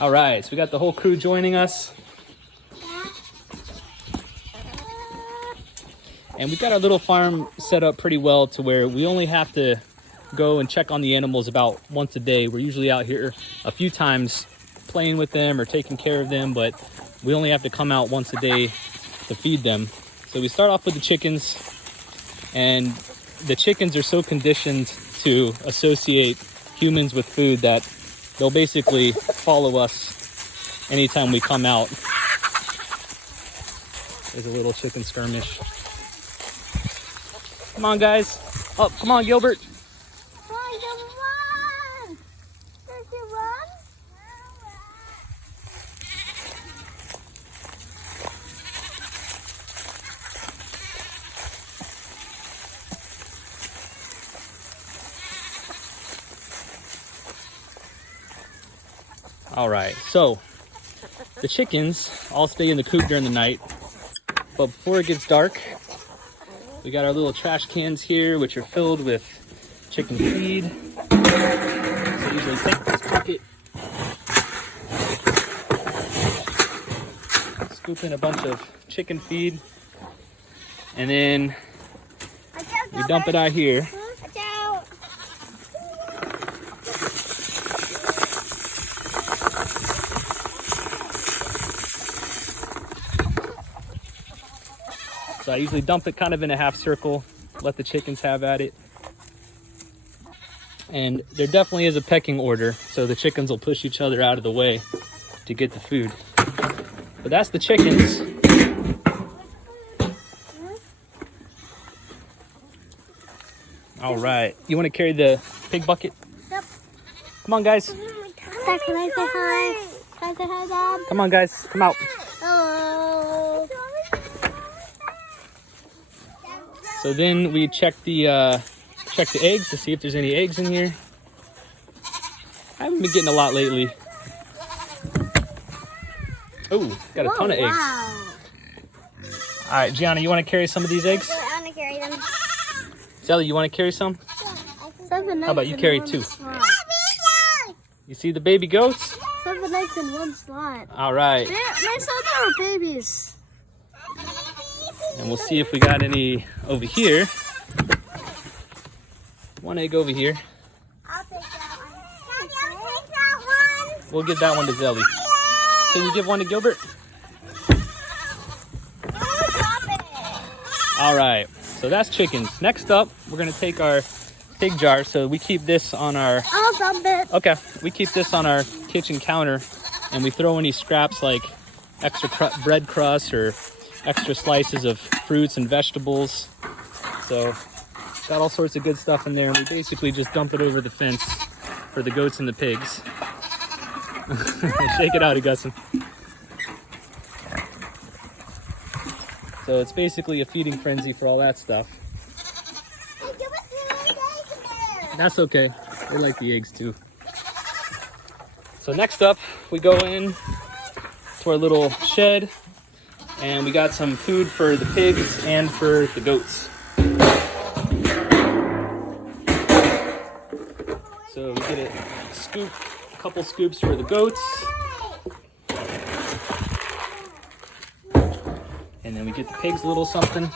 All right, so we got the whole crew joining us. And we got our little farm set up pretty well to where we only have to go and check on the animals about once a day. We're usually out here a few times playing with them or taking care of them, but we only have to come out once a day to feed them. So we start off with the chickens, and the chickens are so conditioned to associate humans with food that they'll basically follow us anytime we come out. There's a little chicken skirmish. Come on, guys. Up, come on, Gilbert. Come on. Does he run? All right, so the chickens all stay in the coop during the night, but before it gets dark, we got our little trash cans here, which are filled with chicken feed. So usually take this bucket, scoop in a bunch of chicken feed, and then we dump it out here. So I usually dump it kind of in a half circle, let the chickens have at it. And there definitely is a pecking order, so the chickens will push each other out of the way to get the food. But that's the chickens. All right, you want to carry the pig bucket? Yep. Come on, guys. Dad, can I say hi? Can I say hi, Dad? Come on, guys, come out. Hello. So then we check the eggs to see if there's any eggs in here. I haven't been getting a lot lately. Oh, got a ton of eggs. Wow. All right, Gianna, you want to carry some of these eggs? I want to carry them. Sally, you want to carry some? How about you carry 2? You see the baby goats? 7 eggs in one slot. All right. They said they were babies. And we'll see if we got any over here. 1 egg over here. I'll take that one. Daddy, I'll take that one. We'll give that one to Zelly. Can you give one to Gilbert? All right, so that's chickens. Next up, we're gonna take our pig jar. So we keep this on our... I'll dump it. Okay, we keep this on our kitchen counter, and we throw any scraps like extra bread crusts or extra slices of fruits and vegetables. So got all sorts of good stuff in there, and we basically just dump it over the fence for the goats and the pigs. Shake it out, Augustin. So it's basically a feeding frenzy for all that stuff. That's okay. They like the eggs too. So next up, we go in to our little shed, and we got some food for the pigs and for the goats. So we get a couple scoops for the goats. And then we get the pigs a little something.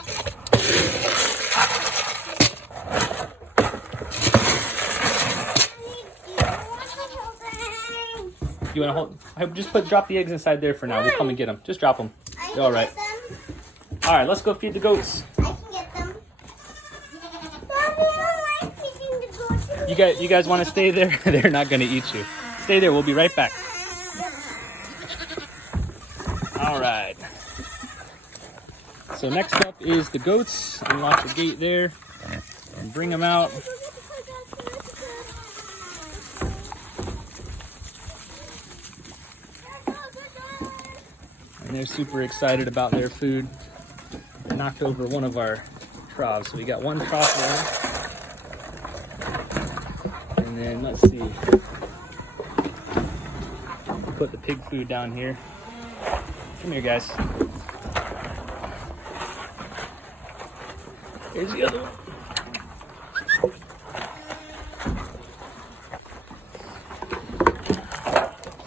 You want to hold? Just drop the eggs inside there for now. We'll come and get them. Just drop them. They're all right. All right, let's go feed the goats. I can get them. Mommy, I like feeding the goats. You guys want to stay there? They're not going to eat you. Stay there. We'll be right back. All right. So next up is the goats. Unlock the gate there and bring them out. And they're super excited about their food. They knocked over one of our troughs. So we got one trough there. And then let's see. We'll put the pig food down here. Come here, guys. Here's the other one.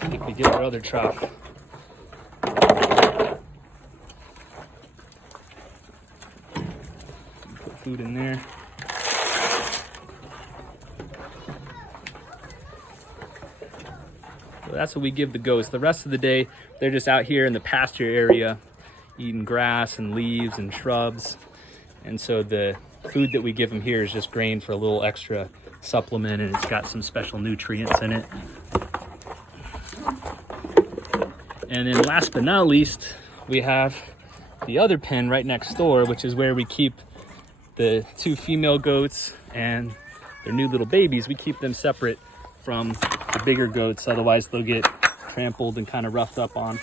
I think we get our other trough. Put food in there. So that's what we give the goats. The rest of the day, they're just out here in the pasture area, eating grass and leaves and shrubs. And so the food that we give them here is just grain for a little extra supplement, and it's got some special nutrients in it. And then last but not least, we have the other pen right next door, which is where we keep the 2 female goats and their new little babies. We keep them separate from the bigger goats, otherwise they'll get trampled and kind of roughed up on.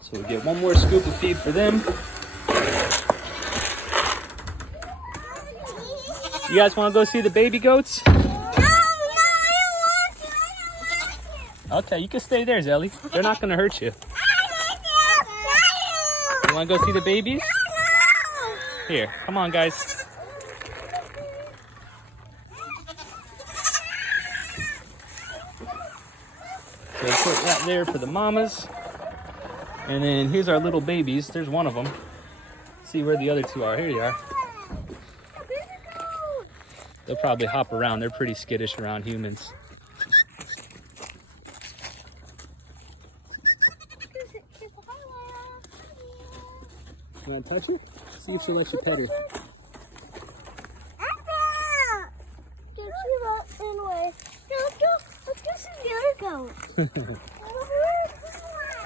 So we get one more scoop of feed for them. You guys want to go see the baby goats? Okay, you can stay there, Zelly. They're not going to hurt you. You want to go see the babies? Here, come on, guys. So put that there for the mamas. And then here's our little babies. There's one of them. See where the other 2 are. Here you are. They'll probably hop around. They're pretty skittish around humans. You want to touch it? See if she lets you pet her.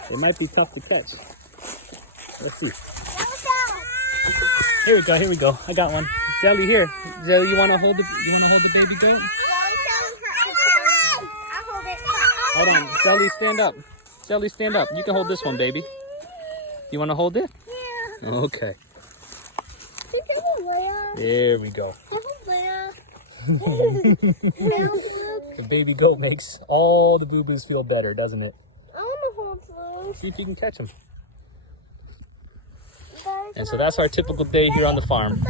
They might be tough to catch. Let's see. Here we go. Here we go. I got one. Zelly, here. Zelly, you want to hold the baby goat? Hold on. Zelly, stand up. Zelly, stand up. You can hold this one, baby. You want to hold it? Yeah. Okay. There we go. The baby goat makes all the boo-boos feel better, doesn't it? I want to hold those. See if you can catch them. And so that's our typical day here on the farm.